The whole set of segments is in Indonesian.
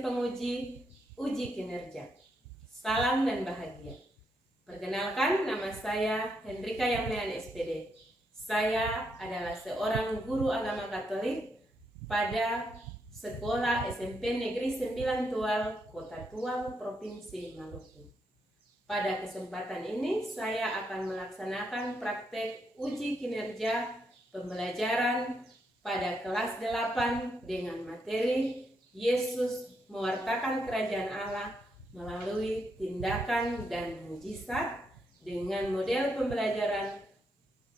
dosen penguji uji kinerja. Salam dan bahagia. Perkenalkan, nama saya Hendrika Yamlean SPD. Saya adalah seorang guru agama Katolik pada Sekolah SMP Negeri 9 Tual, Kota Tual, Provinsi Maluku. Pada kesempatan ini, saya akan melaksanakan praktek uji kinerja pembelajaran pada kelas 8 dengan materi Yesus mewartakan kerajaan Allah melalui tindakan dan mujizat dengan model pembelajaran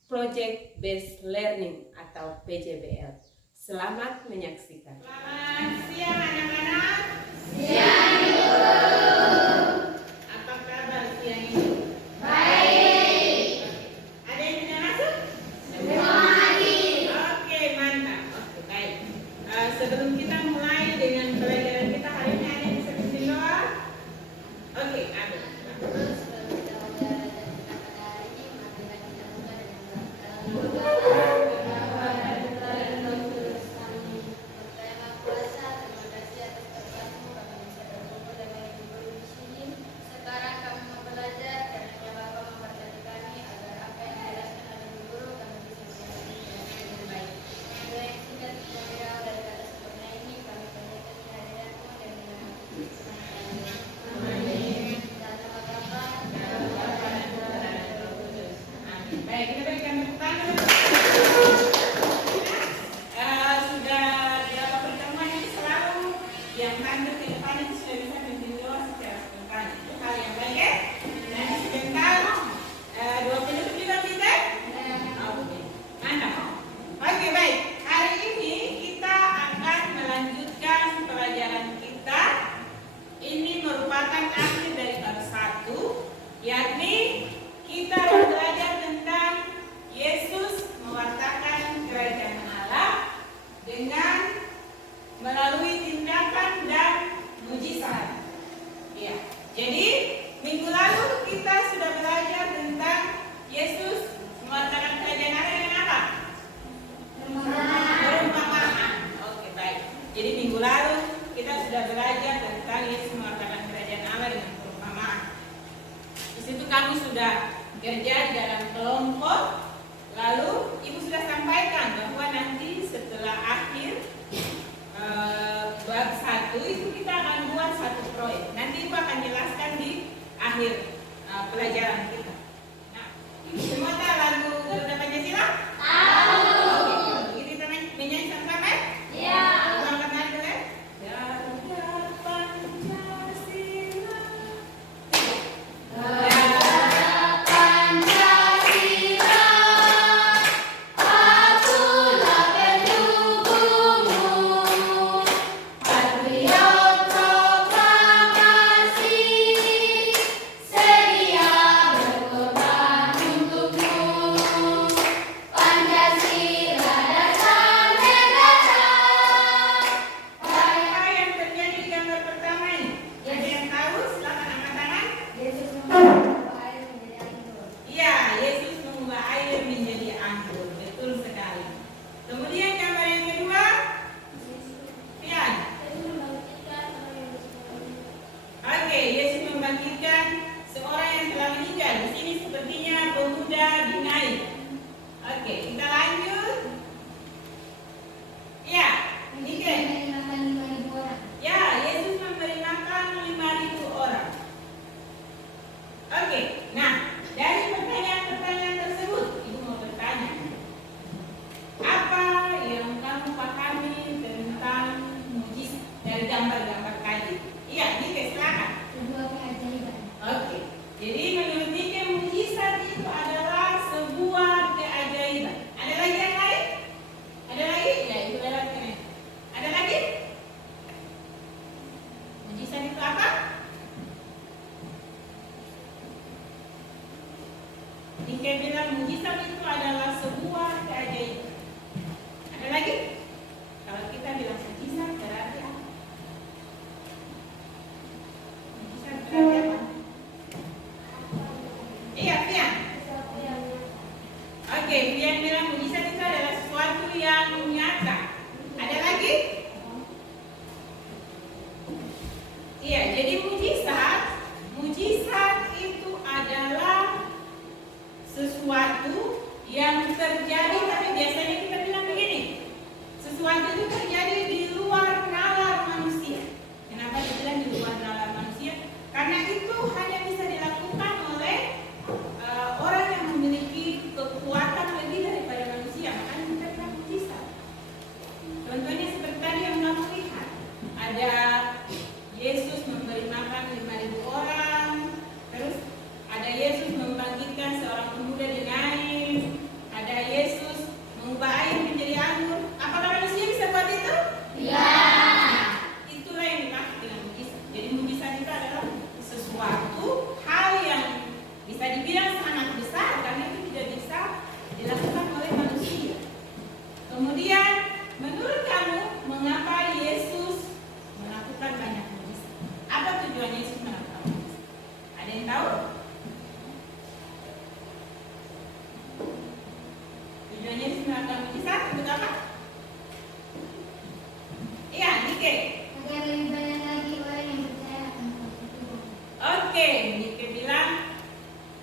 Project Based Learning atau PJBL. Selamat menyaksikan. Selamat siang anak-anak. Siang Guru. Apa kabar siang ini? Baik. Ada yang sudah masuk? Semua hadir. Oke, mantap. Oke, baik. Sebelum kita mulai dengan pelajaran kita hari ini, ada yang bisa pimpin doa? Oke, ada. Baik, kita berikan tepuk tangan. Sudah beberapa pertemuan ini selalu yang tampil ke depan itu sudah bisa pimpin doa secara spontan. Itu hal yang baik ya. Nanti sebentar 2 menit juga kita. Oke, mantap. Oke, baik. Hari ini kita akan melanjutkan pelajaran kita. Ini merupakan akhir dari bab 1, yakni kita belajar tentang Yesus mewartakan kerajaan Allah dengan melalui tindakan dan mujizat. Ya, jadi minggu lalu kita sudah belajar tentang Yesus mewartakan kerajaan Allah dengan apa? Perumpamaan. Oke, baik. Jadi minggu lalu kita sudah belajar tentang Yesus mewartakan kerajaan Allah dengan perumpamaan. Di situ kami sudah kerja di dalam kelompok, lalu ibu sudah sampaikan bahwa nanti setelah akhir bab 1 itu kita akan buat satu proyek. Nanti ibu akan jelaskan di akhir pelajaran kita. Nah, ibu semua tahu lagu Garuda Pancasila? Tahu. Oke, kita menyanyi sama-sama? Iya. Ibu angkat nadi dulu ya. Garuda Pancasila. Apa yang terjadi di gambar pertama ini? Ada yang tahu? Silakan angkat tangan. Iya, Yesus mengubah air menjadi anggur. Betul sekali. Kemudian gambar yang kedua, Pian. Oke, Yesus membangkitkan seorang yang telah meninggal. Di sini sepertinya pemuda dinaik. Oke, kita lanjut. Ya, Niken. Ya, Yesus memberi makan 5.000 orang. Oke, nah dari pertanyaan-pertanyaan tersebut, ibu mau bertanya, apa yang kamu pahami tentang mujizat dari gambar-gambar tadi? Iya, Niken silakan. Oke, jadi menurut Niken mujizat itu adalah sebuah keajaiban. Ada lagi yang lain? Ada lagi? Ya, itu lewat sini. Ada lagi? Mujizat itu apa? Niken bilang mujizat itu adalah sebuah keajaiban. Ada lagi? Kalau kita bilang mujizat berarti apa? Mujizat berarti apa? Iya, Pian. Oke, Pian bilang mujizat itu adalah sesuatu yang nyata. Ada lagi? jadi mujizat itu adalah sesuatu yang terjadi, tapi biasanya kita bilang begini, sesuatu itu terjadi di luar nalar manusia. Kenapa dibilang di luar nalar manusia? Karena itu hanya bisa dilakukan oleh orang yang memiliki kekuatan lebih daripada manusia. Makanya kita bilang mujizat. Contohnya seperti tadi yang kamu lihat, ada Yesus memberi makan 5.000 orang, terus ada Yesus membangkitkan seorang pemuda di Nain, ada Yesus mengubah air menjadi anggur. Apakah manusia bisa buat itu? Ya. Itulah yang dimaksud dengan mujizat. Jadi mujizat itu adalah sesuatu hal yang bisa dibilang sangat besar karena itu tidak bisa dilakukan oleh manusia. Kemudian, menurut kamu mengapa Yesus melakukan banyak mujizat? Apa tujuan Yesus melakukan mujizat? Ada yang tahu? Tujuan Yesus melakukan mujizat untuk apa? Iya, Nike. Agar lebih banyak lagi orang yang percaya akan Tuhan. Oke, Nike bilang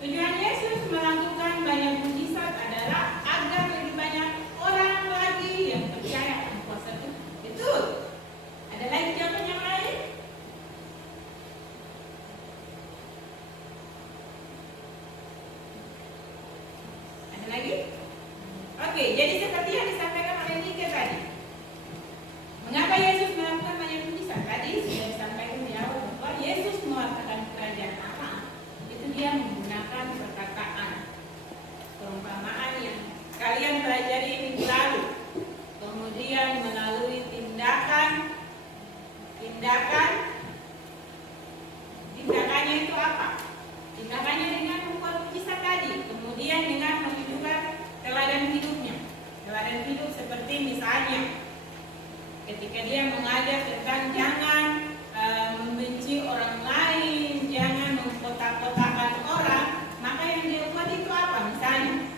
tujuan Yesus melakukan banyak mujizat adalah agar lebih banyak orang lagi yang percaya akan kuasa Tuhan. Betul. Ada lagi jawaban yang lain? Ada lagi? Oke, jadi seperti yang disampaikan oleh Nike tadi. Mengapa Yesus melakukan banyak mujizat? Tadi sudah disampaikan di awal bahwa Yesus mewakilkan kerajaan Allah. Itu dia menggunakan perkataan, perumpamaan yang kalian pelajari minggu lalu. Kemudian melalui tindakannya itu apa? Tindakannya dengan membuat mujizat tadi. Kemudian dengan menunjukkan teladan hidupnya. Teladan hidup seperti misalnya ketika dia mengajar tentang jangan membenci orang lain, jangan mengkotak-kotakan orang, maka yang dia buat itu apa? Misalnya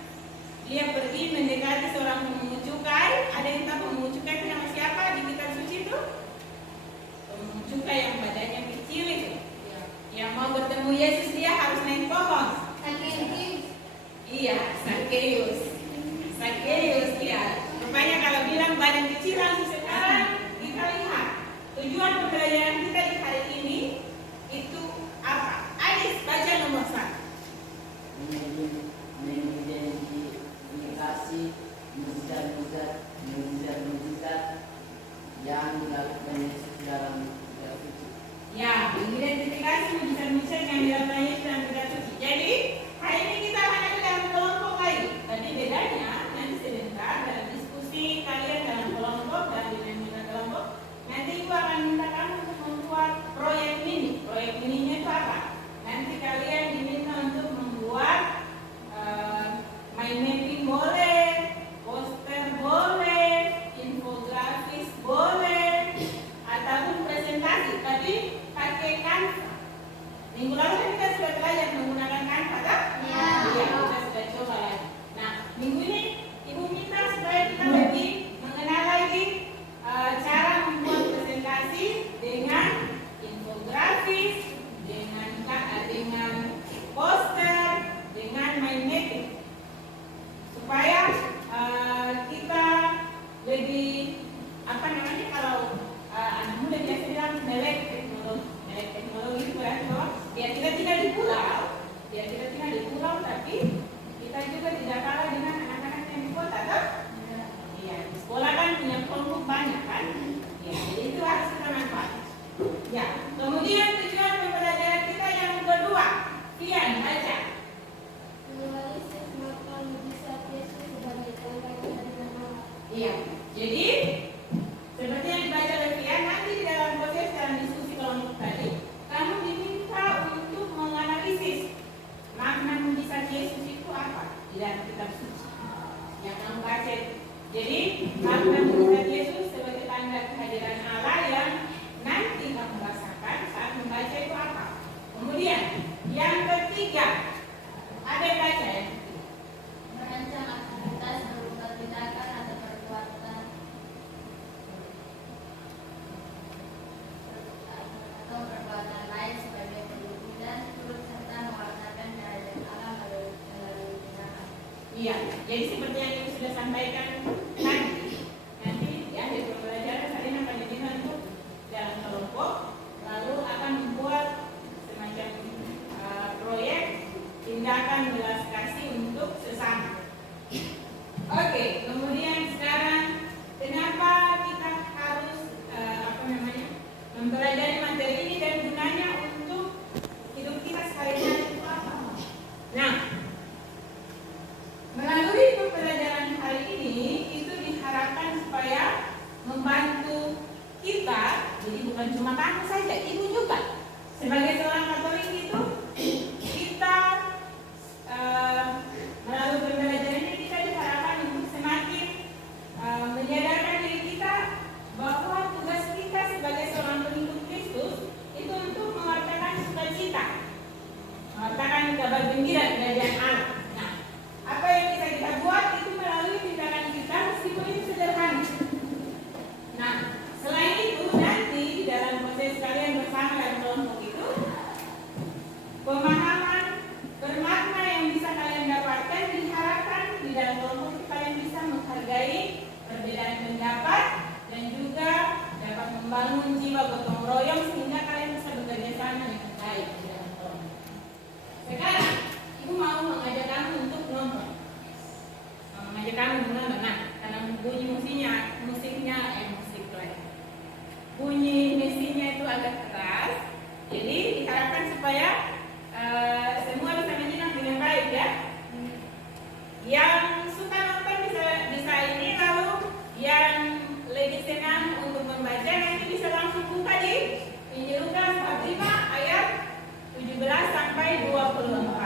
dia pergi mendekati seorang pemungut cukai. Ada yang tahu pemungut cukai itu nama siapa di kitab suci itu? Pemungut cukai yang badannya kecil itu, yang mau bertemu Yesus dia harus naik pohon. Iya, Sakeus ya. Rupanya kalau bilang badan kecil langsung sekarang kita lihat tujuan pembelajaran kita di hari ini itu apa? Adis baca nomor 1. Mengidentifikasi mujizat yang dilakukan Yesus dalam kitab suci. Ya, mengidentifikasi mujizat-mujizat yang dilakukan Yesus dalam kitab suci. Jadi hari ini kita akan ada dalam kelompok lagi. Tapi bedanya nanti sebentar dalam diskusi kalian dalam kelompok dan dinamika kelompok, nanti ibu akan minta kamu untuk membuat proyek mini. Proyek mininya itu apa? Nanti kalian diminta untuk membuat mind mapping boleh, poster boleh, infografis boleh, ataupun presentasi. Tapi pakai Canva. Minggu lalu kan kita sudah belajar menggunakan Canva, kan? Ya. Iya, kita sudah coba lagi. Nah, minggu ini ibu minta supaya kita lebih mengenal lagi cara membuat presentasi dengan infografis, dengan poster, dengan mind mapping, supaya kita lebih apa namanya kalau anak muda biasa bilang melek teknologi itu ya, biar kita tinggal di pulau, tapi kita juga tidak kalah dengan anak-anak Jadi seperti yang Ibu sudah sampaikan tadi, nanti di akhir pembelajaran kalian akan dibantu dalam kelompok, lalu akan membuat semacam proyek tindakan belas kasih untuk sesama. Oke, kemudian sekarang kenapa kita harus mempelajari materi ini dan gunanya untuk hidup kita sehari-hari itu apa? Nah, melalui pembelajaran hari ini itu diharapkan supaya membantu kita, jadi bukan cuma kamu saja, ibu juga. Sebagai seorang Katolik itu kita melalui pembelajaran ini kita diharapkan untuk semakin menyadarkan diri kita bahwa tugas kita sebagai seorang pengikut Kristus itu untuk mewartakan sukacita, mewartakan kabar gembira kerajaan Allah. Nah, apa yang bisa kita buat itu melalui tindakan kita meskipun itu sederhana. Nah, selain itu nanti di dalam proses kalian bersama dalam kelompok itu, pemahaman bermakna yang bisa kalian dapatkan diharapkan di dalam kelompok itu kalian bisa menghargai perbedaan pendapat dan juga dapat membangun jiwa gotong royong sehingga kalian bisa bekerja sama dengan baik di dalam kelompok. Sekarang ibu mau mengajak kamu untuk nonton, mengajak kamu menonton. Nah, karena bunyi bunyi mesinnya itu agak keras, jadi diharapkan supaya semua bisa menyimak dengan baik ya. Yang suka nonton bisa ini, lalu yang lebih senang untuk membaca nanti bisa langsung buka di Injil Lukas bab 5 ayat 17 sampai 24.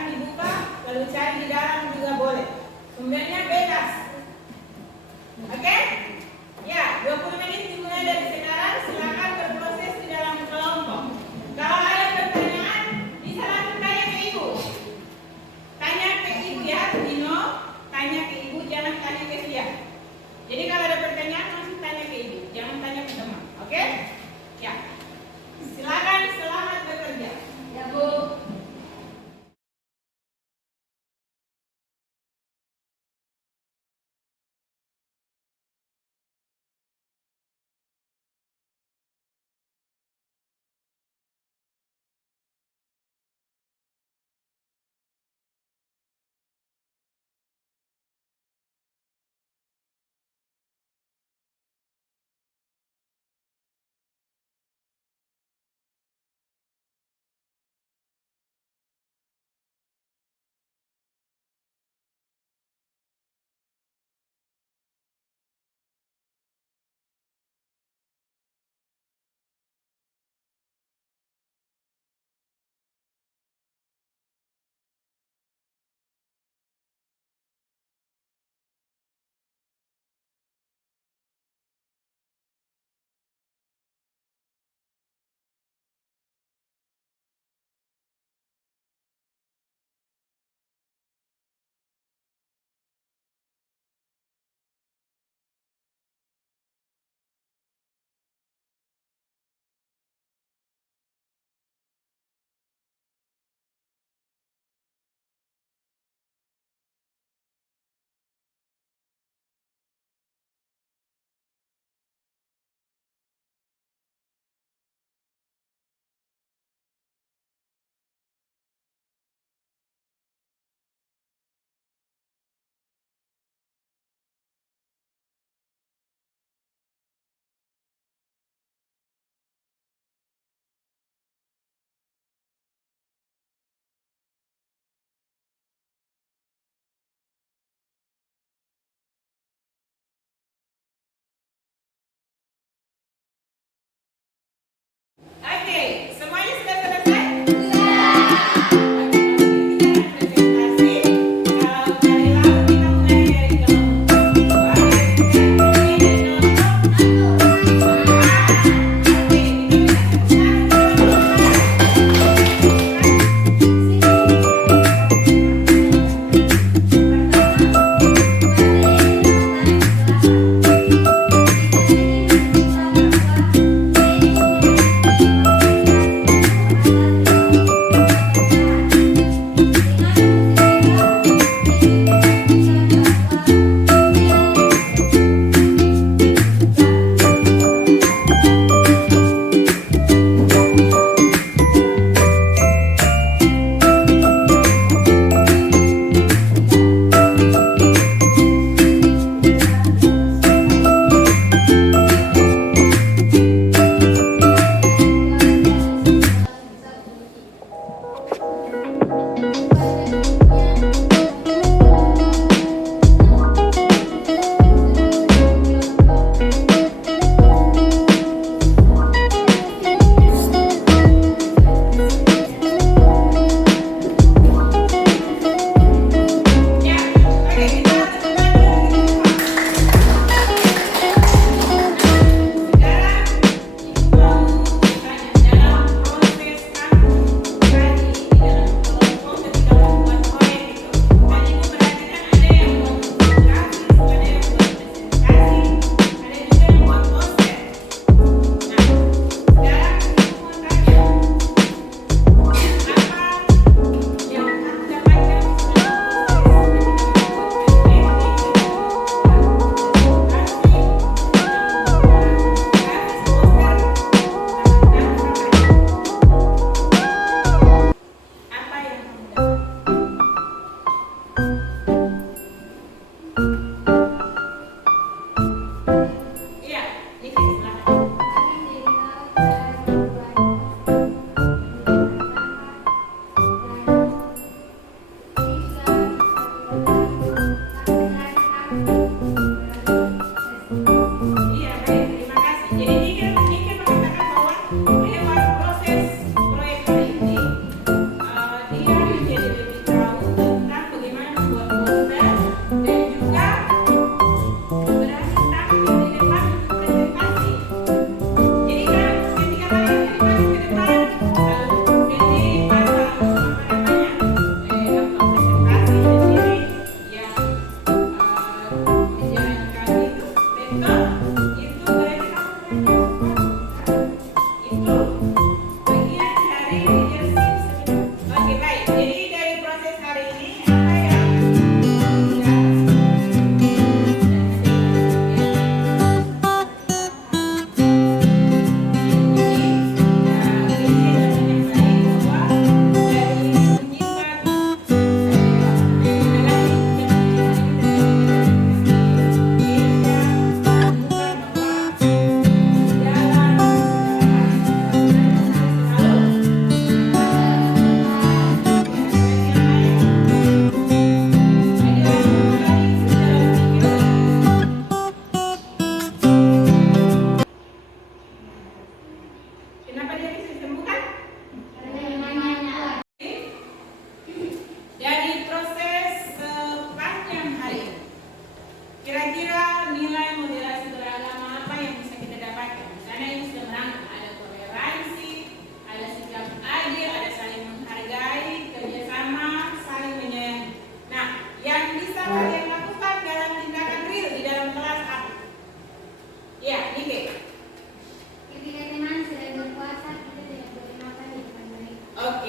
akan dibuka, lalu cari di dalam juga boleh. Sumbernya bebas. Oke? Ya, 20 menit dimulai dari sekarang. Silakan berproses di dalam kelompok. Kalau ada pertanyaan, bisa langsung tanya ke ibu. Tanya ke ibu ya, Dino. Tanya ke ibu, jangan tanya ke dia. Jadi kalau ada pertanyaan, langsung tanya ke ibu. Jangan tanya ke teman. Oke? Ya. Silakan, selamat bekerja. Ya, Bu.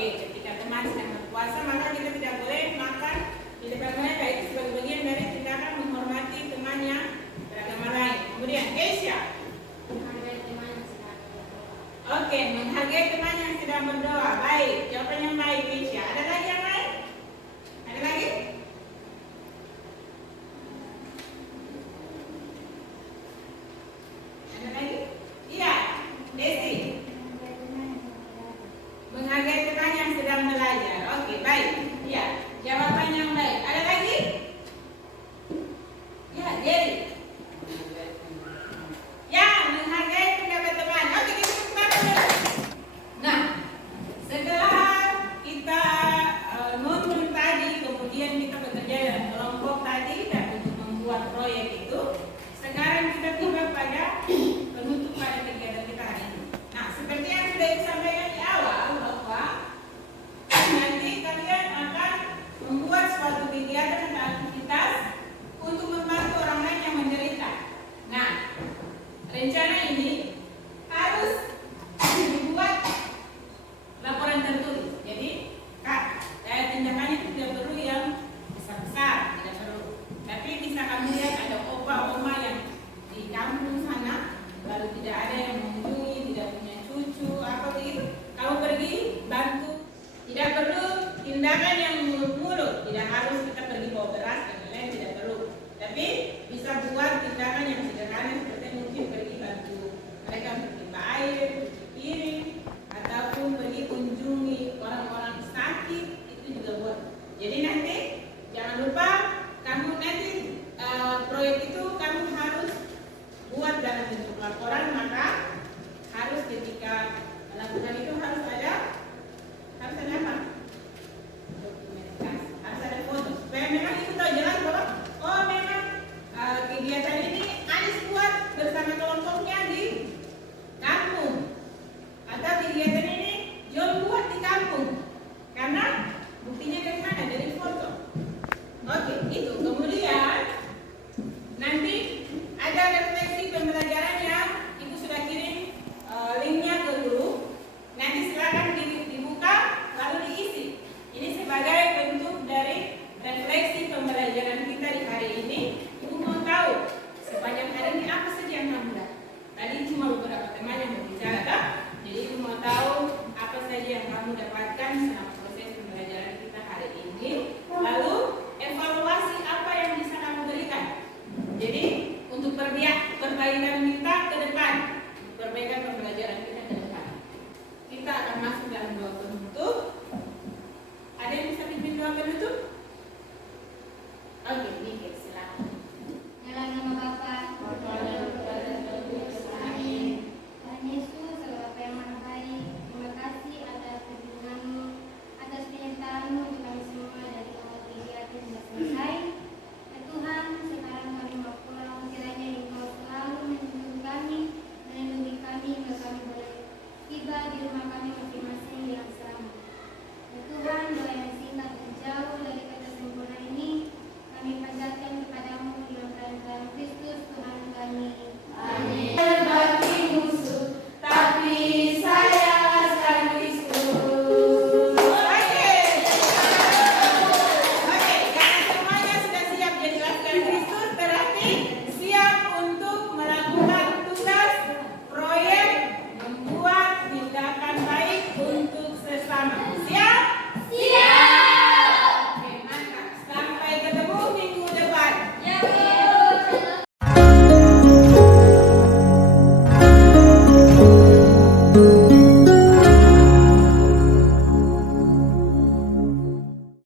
Oke, ketika teman sedang berpuasa maka kita tidak boleh makan di depan mereka. Itu sebagai bagian dari tindakan menghormati teman yang beragama lain. Kemudian Keisha. Menghargai teman yang sedang berdoa. Oke, menghargai teman yang sedang berdoa. Baik, jawaban yang baik Keisha. Ada lagi yang lain? Ada lagi? Ada lagi? Iya, Desi. Menghargai teman yang sedang Menghargai teman yang sedang belajar. belajar. Oke, baik. Ya, jawaban yang baik. Ada lagi? Ya, Jerry. Ya, menghargai pendapat teman. Oke, kita tepuk tangan dulu. Nah, setelah kita nonton tadi, kemudian kita bekerja dalam kelompok tadi dan untuk membuat proyek itu, sekarang kita tiba pada penutup pada kegiatan kita hari ini. Nah, seperti yang sudah disampaikan di awal bahwa nanti kalian akan membuat suatu kegiatan atau aktivitas untuk membantu orang lain yang menderita. Nah, rencana ini harus dibuat laporan tertulis. Jadi, tindakannya itu tidak perlu yang besar-besar, tidak perlu. Tapi bisa kami lihat ada opa oma yang di kampung sana, lalu tidak ada yang mengunjungi, tidak punya cucu, apa begitu. Kamu pergi bantu, tidak perlu tindakan yang muluk-muluk, tidak harus kita pergi bawa beras dan lain-lain, tidak perlu. Tapi bisa buat tindakan yang sederhana seperti mungkin pergi bantu mereka